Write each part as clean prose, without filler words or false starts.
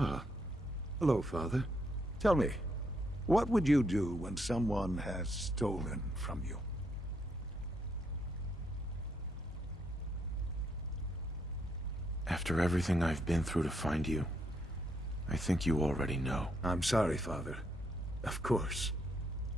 Ah, hello, Father. Tell me, what would you do when someone has stolen from you? After everything I've been through to find you, I think you already know. I'm sorry, Father. Of course.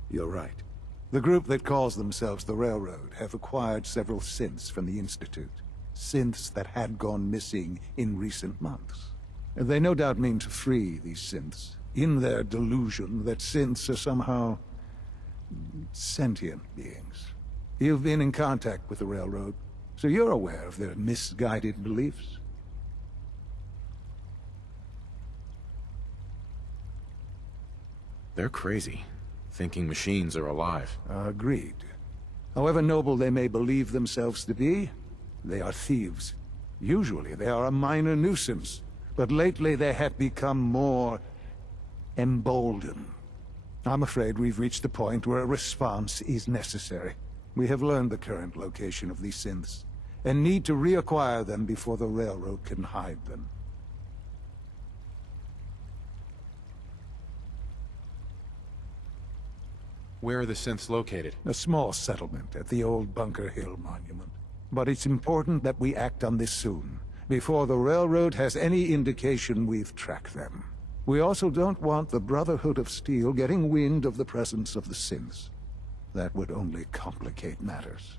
You're right. The group that calls themselves the Railroad have acquired several synths from the Institute. Synths that had gone missing in recent months. They no doubt mean to free these synths, in their delusion that synths are somehow sentient beings. You've been in contact with the Railroad, so you're aware of their misguided beliefs. They're crazy, thinking machines are alive. Agreed. However noble they may believe themselves to be, they are thieves. Usually they are a minor nuisance, but lately they have become more emboldened. I'm afraid we've reached a point where a response is necessary. We have learned the current location of these synths, and need to reacquire them before the Railroad can hide them. Where are the synths located? A small settlement at the old Bunker Hill Monument. But it's important that we act on this soon, before the Railroad has any indication we've tracked them. We also don't want the Brotherhood of Steel getting wind of the presence of the synths. That would only complicate matters.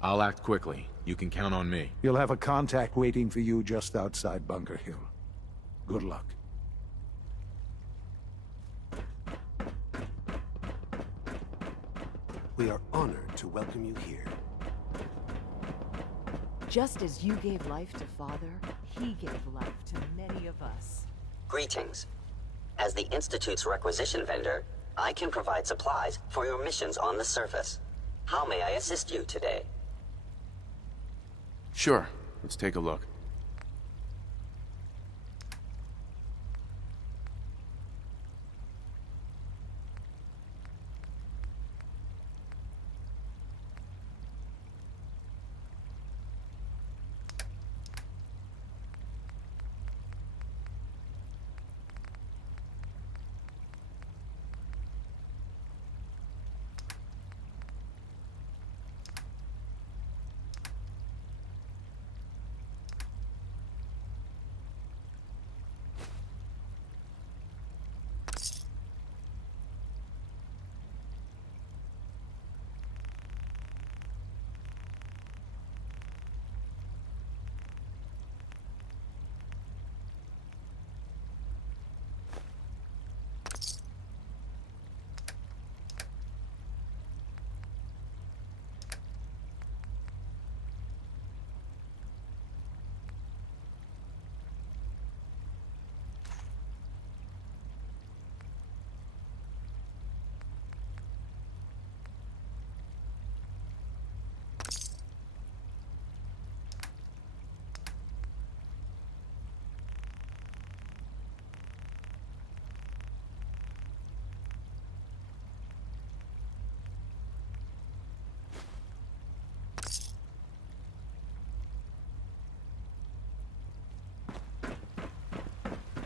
I'll act quickly. You can count on me. You'll have a contact waiting for you just outside Bunker Hill. Good luck. We are honored to welcome you here. Just as you gave life to Father, he gave life to many of us. Greetings. As the Institute's requisition vendor, I can provide supplies for your missions on the surface. How may I assist you today? Sure. Let's take a look.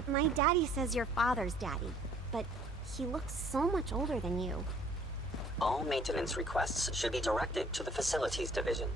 My daddy says your father's daddy, but he looks so much older than you. All maintenance requests should be directed to the Facilities Division.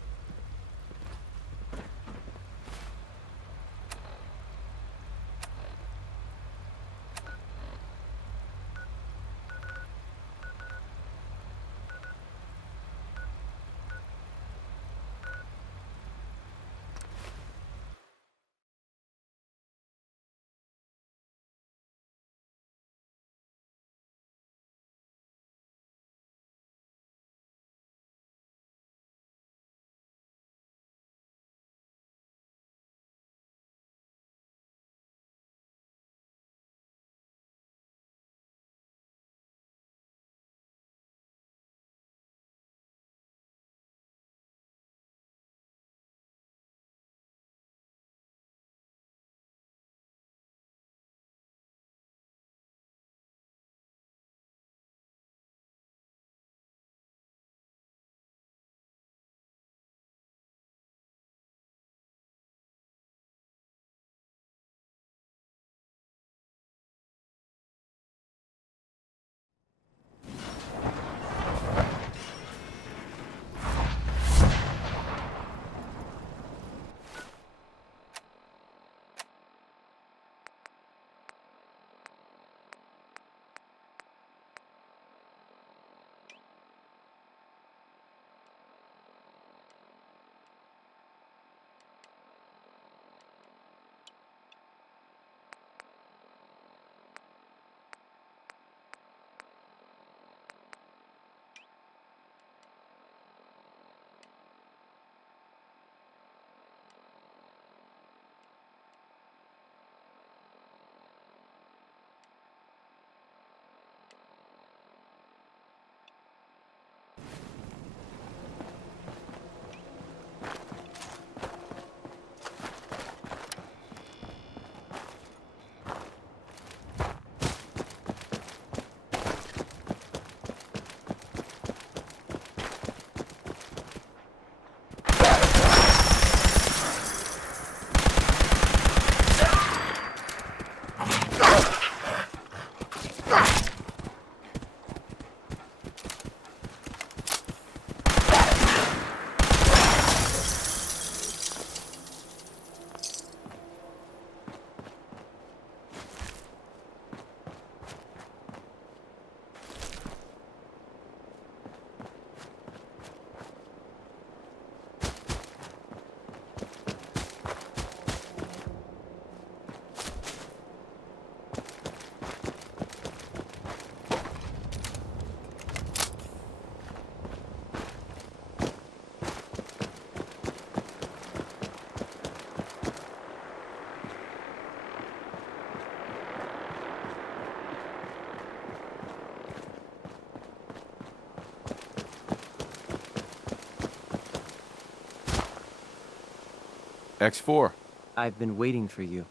X4. I've been waiting for you.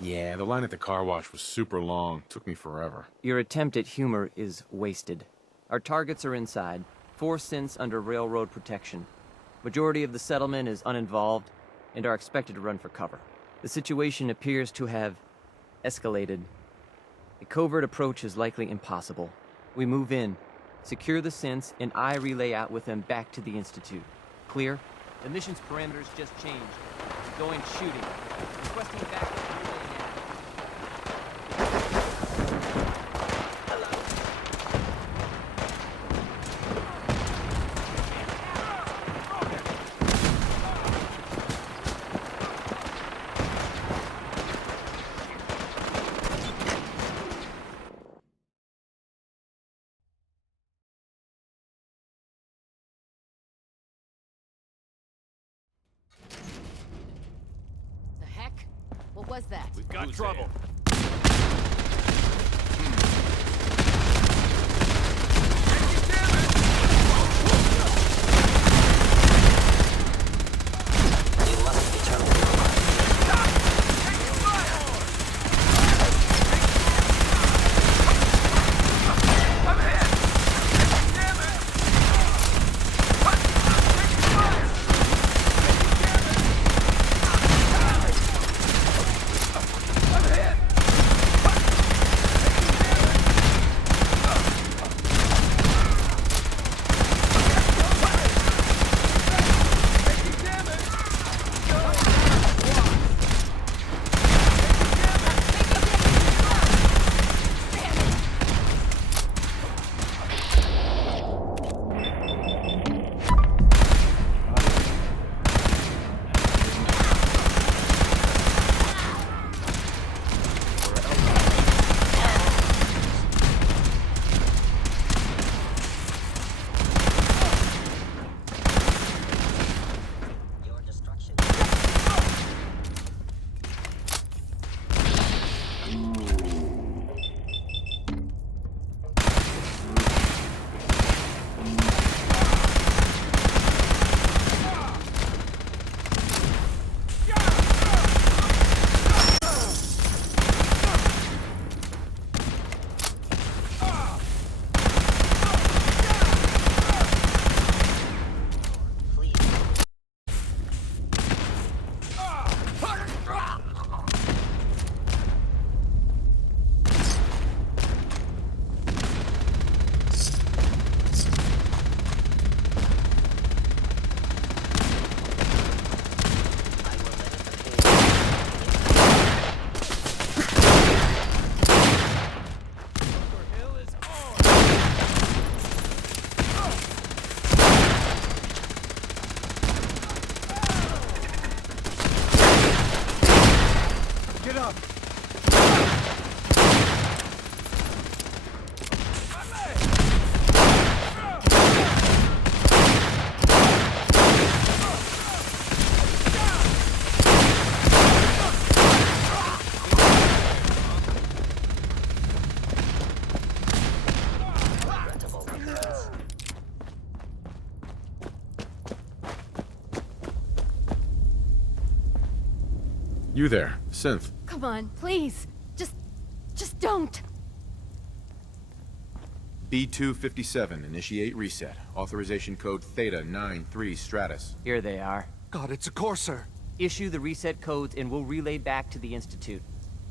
Yeah, the line at the car wash was super long. Took me forever. Your attempt at humor is wasted. Our targets are inside. 4 synths under railroad protection. Majority of the settlement is uninvolved and are expected to run for cover. The situation appears to have escalated. A covert approach is likely impossible. We move in, secure the synths, and I relay out with them back to the Institute. Clear? The mission's parameters just changed. Going shooting. Requesting backup relay now. The heck? What was that? We've got trouble. You must be terminally alive. Your destruction. Please. I will limit the pain. Get up! Regrettable recurrence. You there, Synth. Come on, please. Just don't. B257, initiate reset. Authorization code Theta 93 Stratus. Here they are. God, it's a Corsair. Issue the reset codes and we'll relay back to the Institute.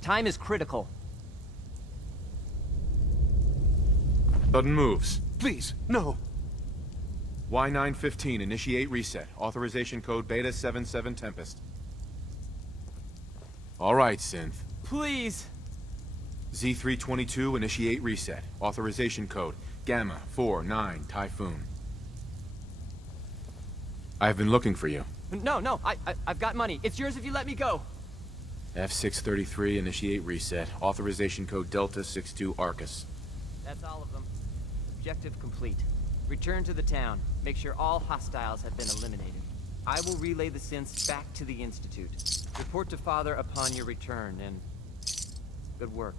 Time is critical. Sudden moves. Please, no. Y915, initiate reset. Authorization code Beta 77 Tempest. All right, Synth. Please. Z322, initiate reset. Authorization code Gamma 49 Typhoon. I've been looking for you. No, I've got money. It's yours if you let me go. F633, initiate reset. Authorization code Delta 62 Arcus. That's all of them. Objective complete. Return to the town. Make sure all hostiles have been eliminated. I will relay the synths back to the Institute. Report to Father upon your return, and good work.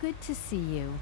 Good to see you.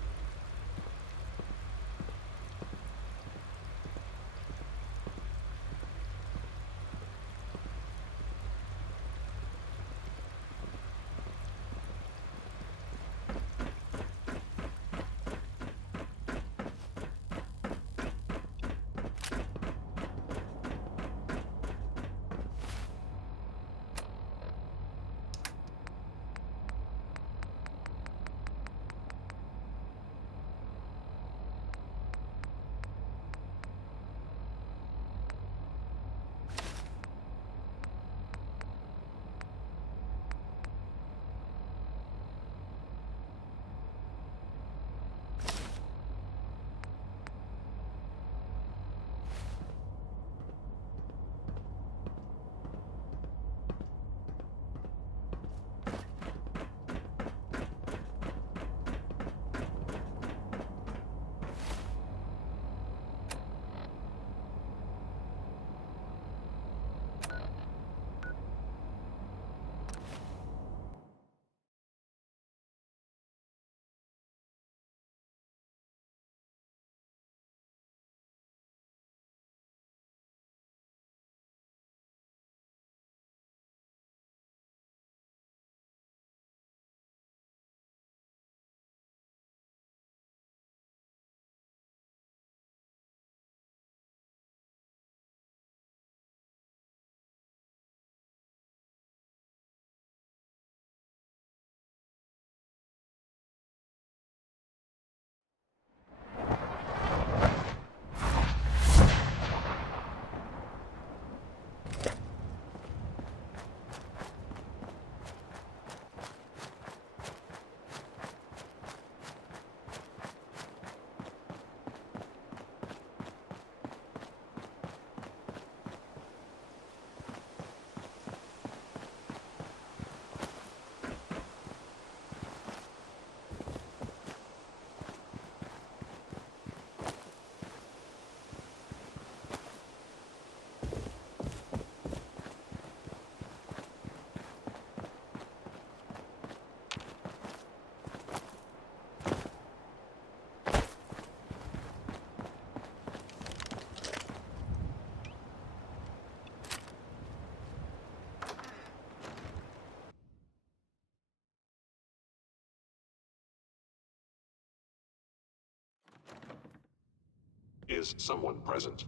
Is someone present?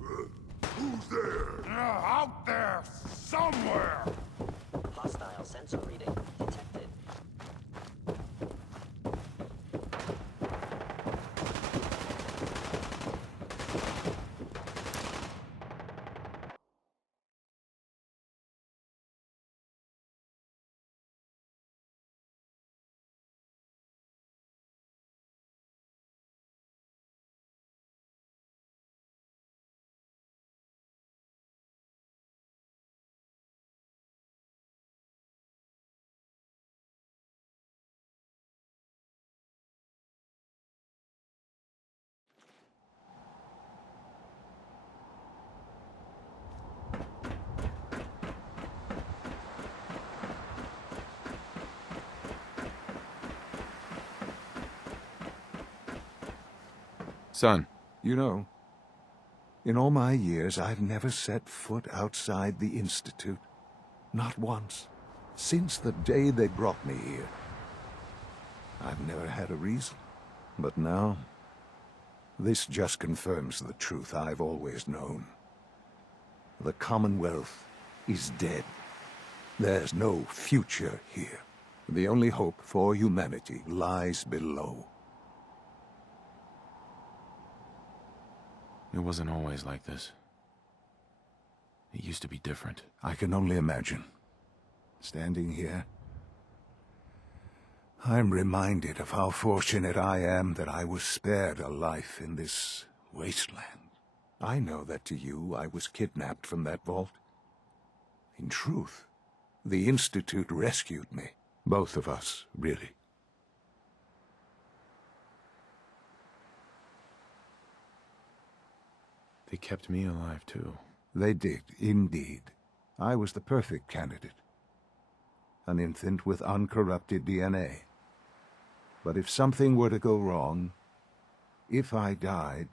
Who's there? Out there, somewhere! Hostile sensor reading detected. Son, You know, in all my years, I've never set foot outside the Institute. Not once. Since the day they brought me here. I've never had a reason. But now, this just confirms the truth I've always known. The Commonwealth is dead. There's no future here. The only hope for humanity lies below. it wasn't always like this. It used to be different. I can only imagine. Standing here, I'm reminded of how fortunate I am that I was spared a life in this wasteland. I know that to you, I was kidnapped from that vault. In truth, the Institute rescued me. Both of us, really. They kept me alive, too. They did, indeed. I was the perfect candidate. An infant with uncorrupted DNA. But if something were to go wrong, if I died,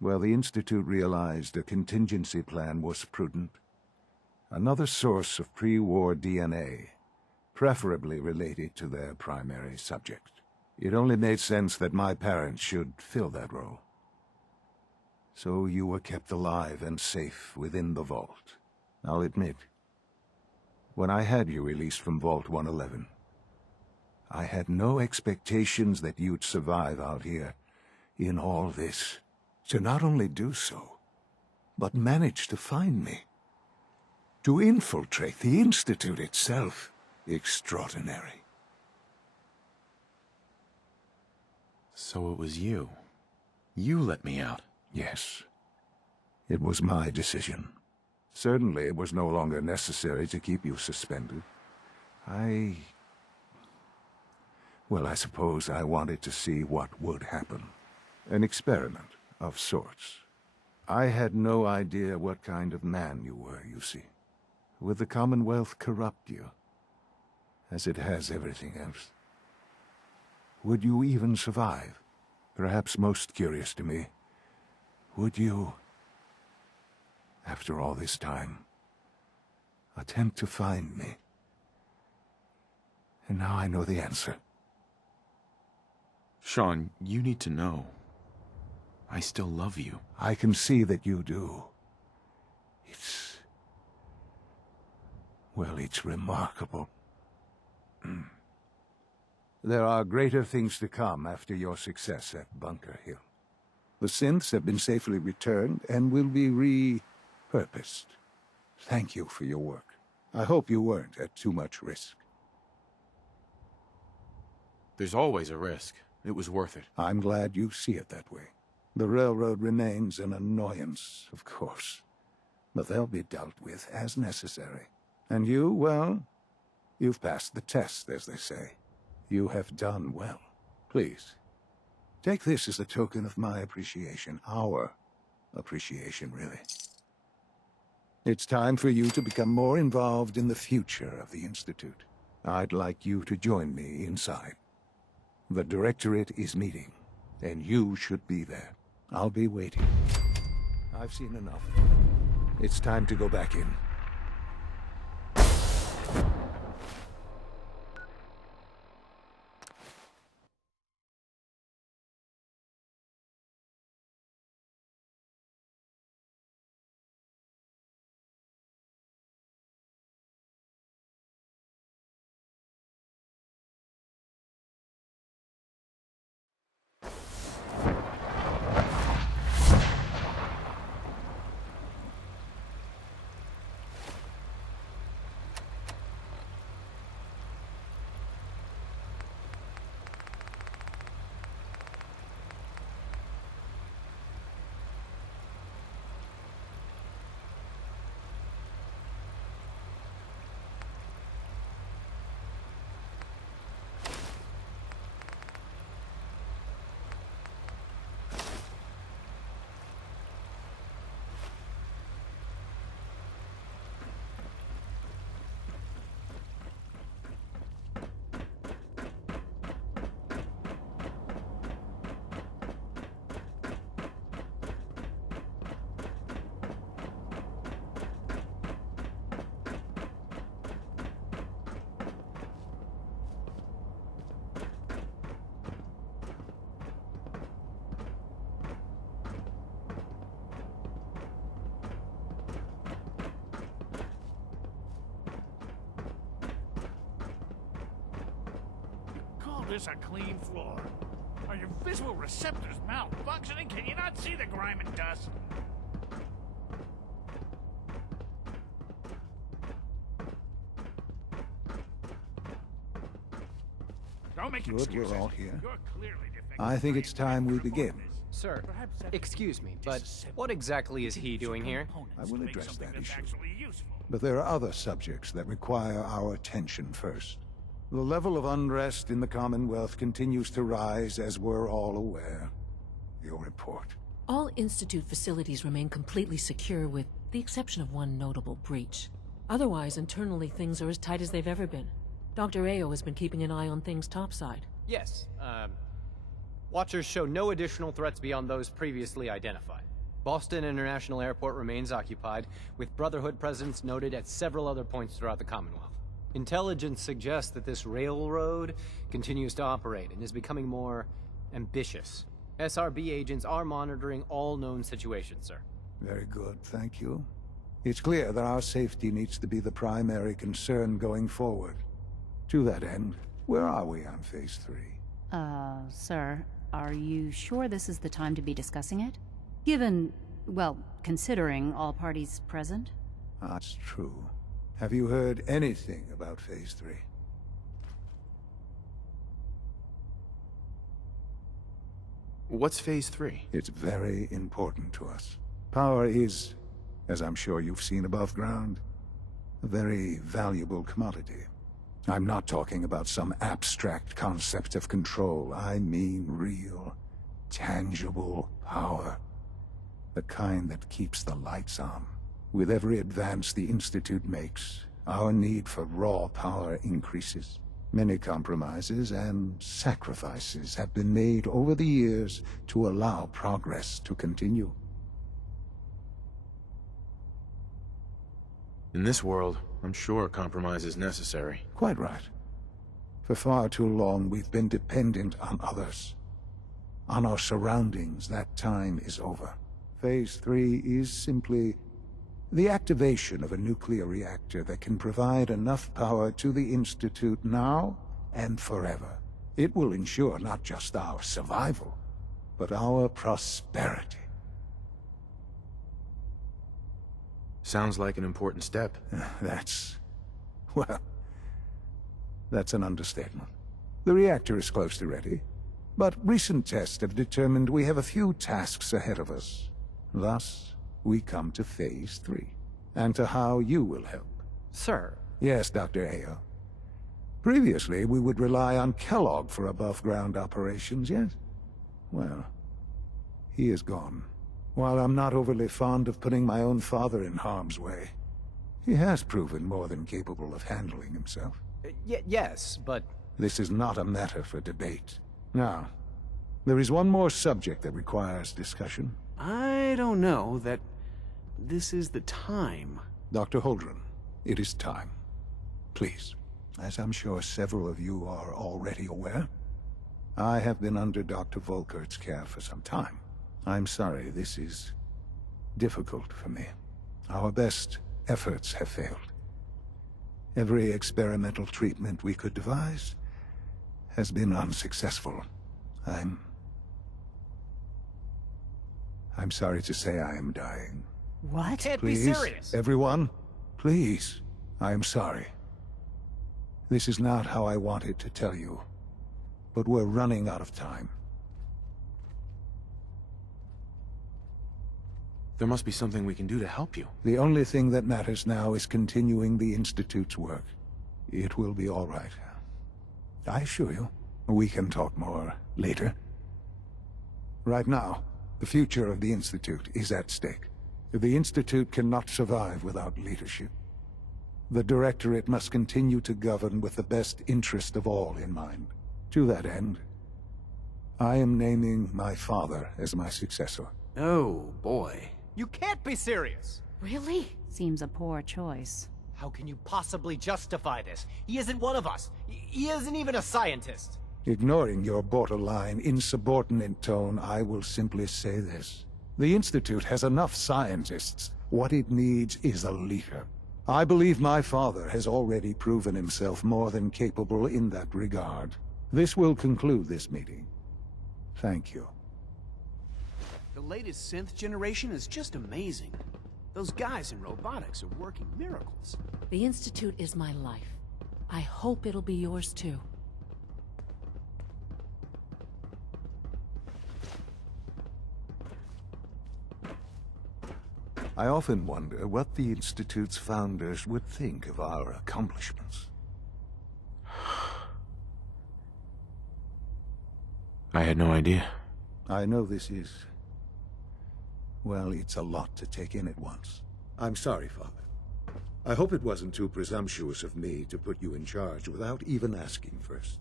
well, the Institute realized a contingency plan was prudent. Another source of pre-war DNA, preferably related to their primary subject. It only made sense that my parents should fill that role. So you were kept alive and safe within the vault. I'll admit, when I had you released from Vault 111, I had no expectations that you'd survive out here in all this. To not only do so, but manage to find me. To infiltrate the Institute itself. Extraordinary. So it was you. You let me out. Yes. It was my decision. Certainly it was no longer necessary to keep you suspended. Well, I suppose I wanted to see what would happen. An experiment of sorts. I had no idea what kind of man you were, you see. Would the Commonwealth corrupt you, as it has everything else? Would you even survive? Perhaps most curious to me, would you, after all this time, attempt to find me? And now I know the answer. Sean, you need to know. I still love you. I can see that you do. Well, it's remarkable. There are greater things to come after your success at Bunker Hill. The synths have been safely returned and will be repurposed. Thank you for your work. I hope you weren't at too much risk. There's always a risk. It was worth it. I'm glad you see it that way. The railroad remains an annoyance, of course, but they'll be dealt with as necessary. And you, well, you've passed the test, as they say. You have done well. Please, take this as a token of my appreciation. Our appreciation, really. It's time for you to become more involved in the future of the Institute. I'd like you to join me inside. The Directorate is meeting, and you should be there. I'll be waiting. I've seen enough. It's time to go back in. this a clean floor? Are your visual receptors malfunctioning? Can you not see the grime and dust? Don't make Good, excuses. we're all here. You're clearly defective. I think it's time we begin. Sir, excuse me, but what exactly is he doing here? I will address that issue. Actually useful. But there are other subjects that require our attention first. The level of unrest in the Commonwealth continues to rise, as we're all aware. Your report. All Institute facilities remain completely secure with the exception of one notable breach. Otherwise, internally things are as tight as they've ever been. Dr. Ao has been keeping an eye on things topside. Yes, Watchers show no additional threats beyond those previously identified. Boston International Airport remains occupied, with Brotherhood presence noted at several other points throughout the Commonwealth. Intelligence suggests that this railroad continues to operate and is becoming more ambitious. SRB agents are monitoring all known situations, sir. Very good, thank you. It's clear that our safety needs to be the primary concern going forward. To that end, where are we on Phase 3? Sir, are you sure this is the time to be discussing it? Given, well, considering all parties present? That's true. Have you heard anything about Phase 3? What's Phase 3? It's very important to us. Power is, as I'm sure you've seen above ground, a very valuable commodity. I'm not talking about some abstract concept of control. I mean real, tangible power. The kind that keeps the lights on. With every advance the Institute makes, our need for raw power increases. Many compromises and sacrifices have been made over the years to allow progress to continue. In this world, I'm sure a compromise is necessary. Quite right. For far too long, we've been dependent on others. On our surroundings. That time is over. Phase 3 is simply the activation of a nuclear reactor that can provide enough power to the Institute now and forever. It will ensure not just our survival, but our prosperity. Sounds like an important step. That's an understatement. The reactor is close to ready, but recent tests have determined we have a few tasks ahead of us. Thus, we come to Phase 3, and to how you will help. Sir. Yes, Dr. Ao. Previously, we would rely on Kellogg for above-ground operations, yes? Well, he is gone. While I'm not overly fond of putting my own father in harm's way, he has proven more than capable of handling himself. Yes, but... This is not a matter for debate. Now, there is one more subject that requires discussion. I don't know that this is the time. Dr. Holdren, it is time. Please, as I'm sure several of you are already aware, I have been under Dr. Volkert's care for some time. I'm sorry, this is difficult for me. Our best efforts have failed. Every experimental treatment we could devise has been unsuccessful. I'm sorry to say I am dying. What? Can't Please, be serious. Everyone, please. I am sorry. This is not how I wanted to tell you, but we're running out of time. There must be something we can do to help you. The only thing that matters now is continuing the Institute's work. It will be all right. I assure you. We can talk more later. Right now, the future of the Institute is at stake. The Institute cannot survive without leadership. The Directorate must continue to govern with the best interest of all in mind. To that end, I am naming my father as my successor. Oh, boy. You can't be serious! Really? Seems a poor choice. How can you possibly justify this? He isn't one of us. He isn't even a scientist. Ignoring your borderline, insubordinate tone, I will simply say this. The Institute has enough scientists. What it needs is a leader. I believe my father has already proven himself more than capable in that regard. This will conclude this meeting. Thank you. The latest synth generation is just amazing. Those guys in robotics are working miracles. The Institute is my life. I hope it'll be yours too. I often wonder what the Institute's founders would think of our accomplishments. I had no idea. I know this is... well, it's a lot to take in at once. I'm sorry, Father. I hope it wasn't too presumptuous of me to put you in charge without even asking first.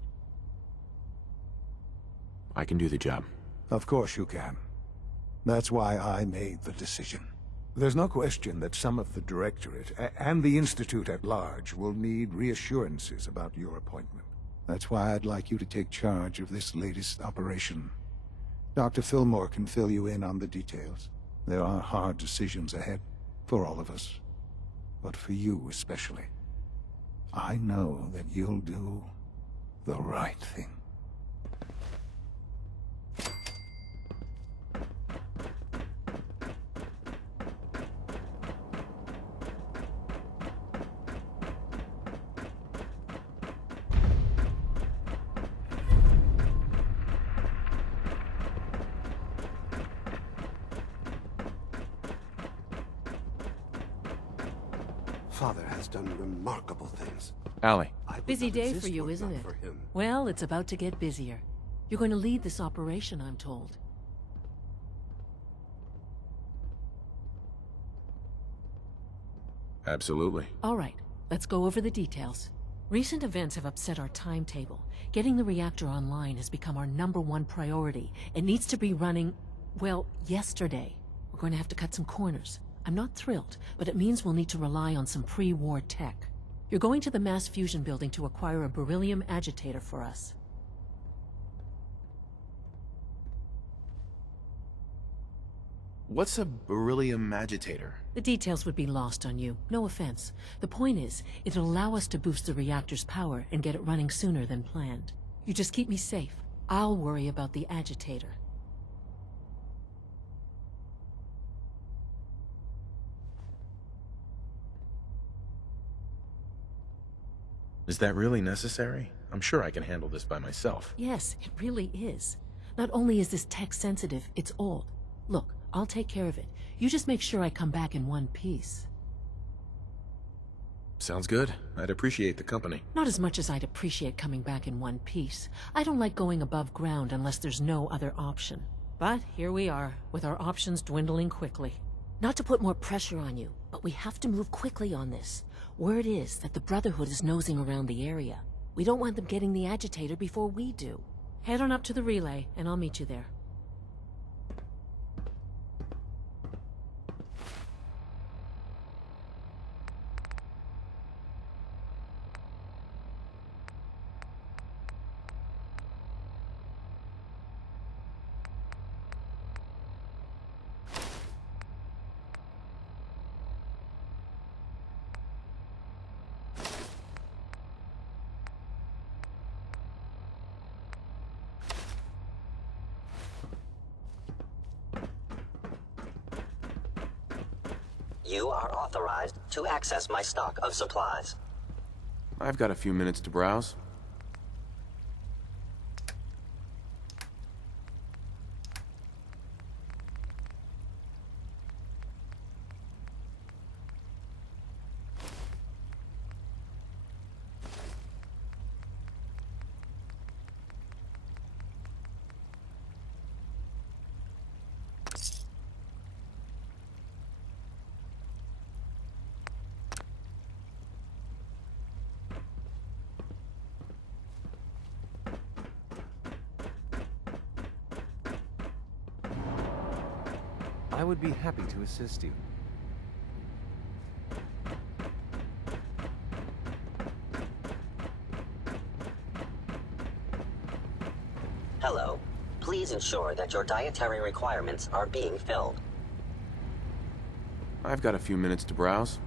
I can do the job. Of course you can. That's why I made the decision. There's no question that some of the Directorate and the Institute at large will need reassurances about your appointment. That's why I'd like you to take charge of this latest operation. Dr. Fillmore can fill you in on the details. There are hard decisions ahead, for all of us. But for you especially. I know that you'll do the right thing. Father has done remarkable things. Allie. Busy day for you, isn't it? Well, it's about to get busier. You're going to lead this operation, I'm told. Absolutely. All right, let's go over the details. Recent events have upset our timetable. Getting the reactor online has become our #1 priority. It needs to be running, well, yesterday. We're going to have to cut some corners. I'm not thrilled, but it means we'll need to rely on some pre-war tech. You're going to the mass fusion building to acquire a beryllium agitator for us. What's a beryllium agitator? The details would be lost on you. No offense. The point is, it'll allow us to boost the reactor's power and get it running sooner than planned. You just keep me safe. I'll worry about the agitator. Is that really necessary? I'm sure I can handle this by myself. Yes, it really is. Not only is this tech sensitive, it's old. Look, I'll take care of it. You just make sure I come back in one piece. Sounds good. I'd appreciate the company. Not as much as I'd appreciate coming back in one piece. I don't like going above ground unless there's no other option. But here we are, with our options dwindling quickly. Not to put more pressure on you, but we have to move quickly on this. Word is that the Brotherhood is nosing around the area. We don't want them getting the agitator before we do. Head on up to the relay, and I'll meet you there. You are authorized to access my stock of supplies. I've got a few minutes to browse. I would be happy to assist you. Hello. Please ensure that your dietary requirements are being filled. I've got a few minutes to browse.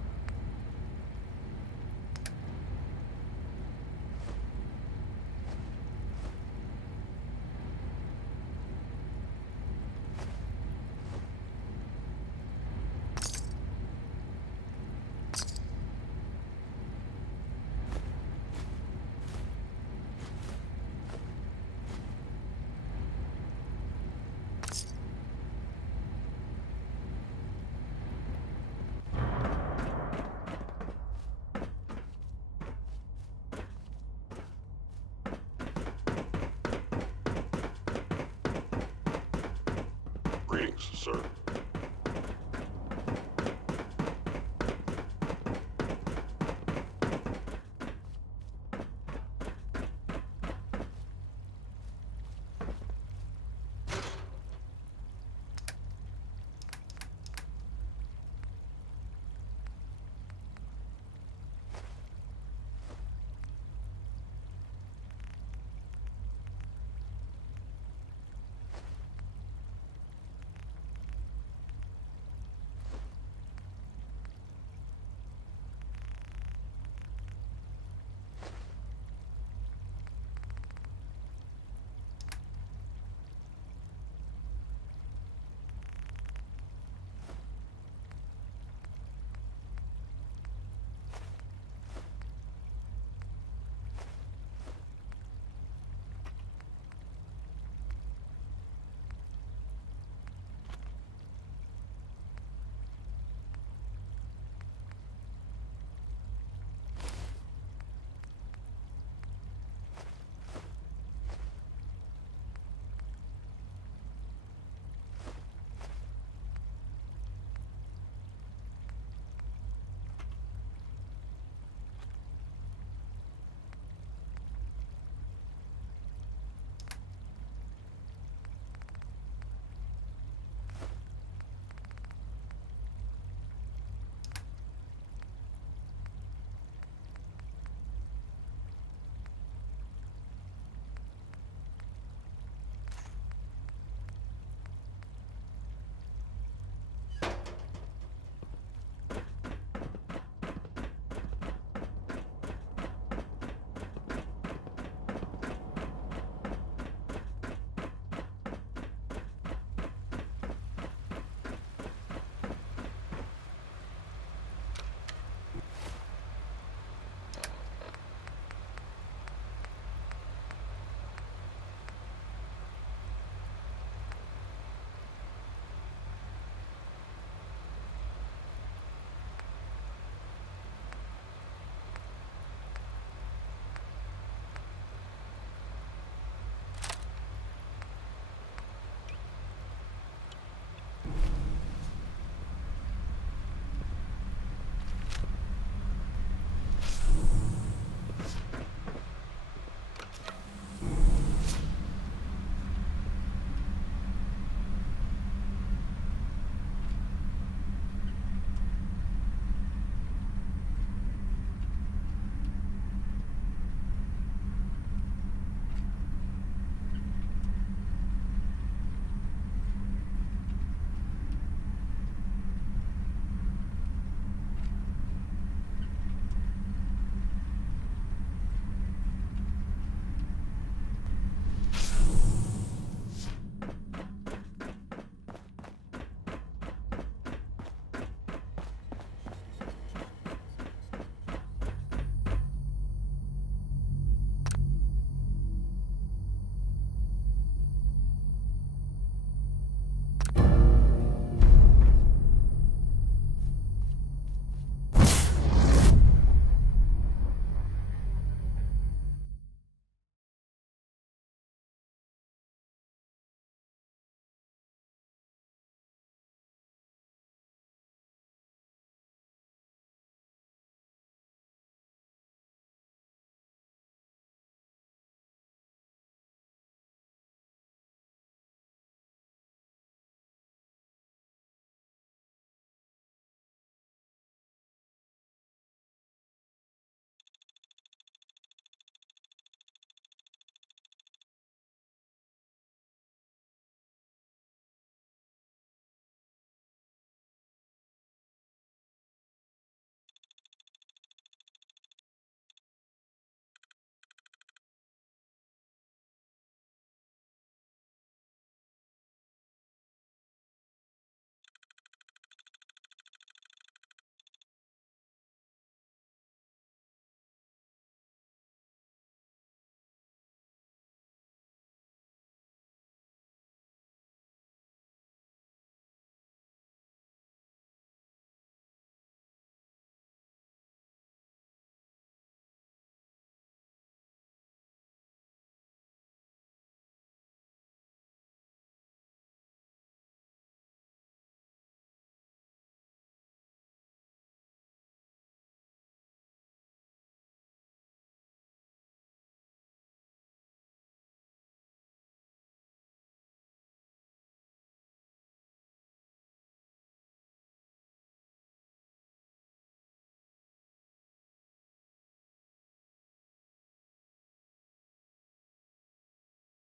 Thanks, sir.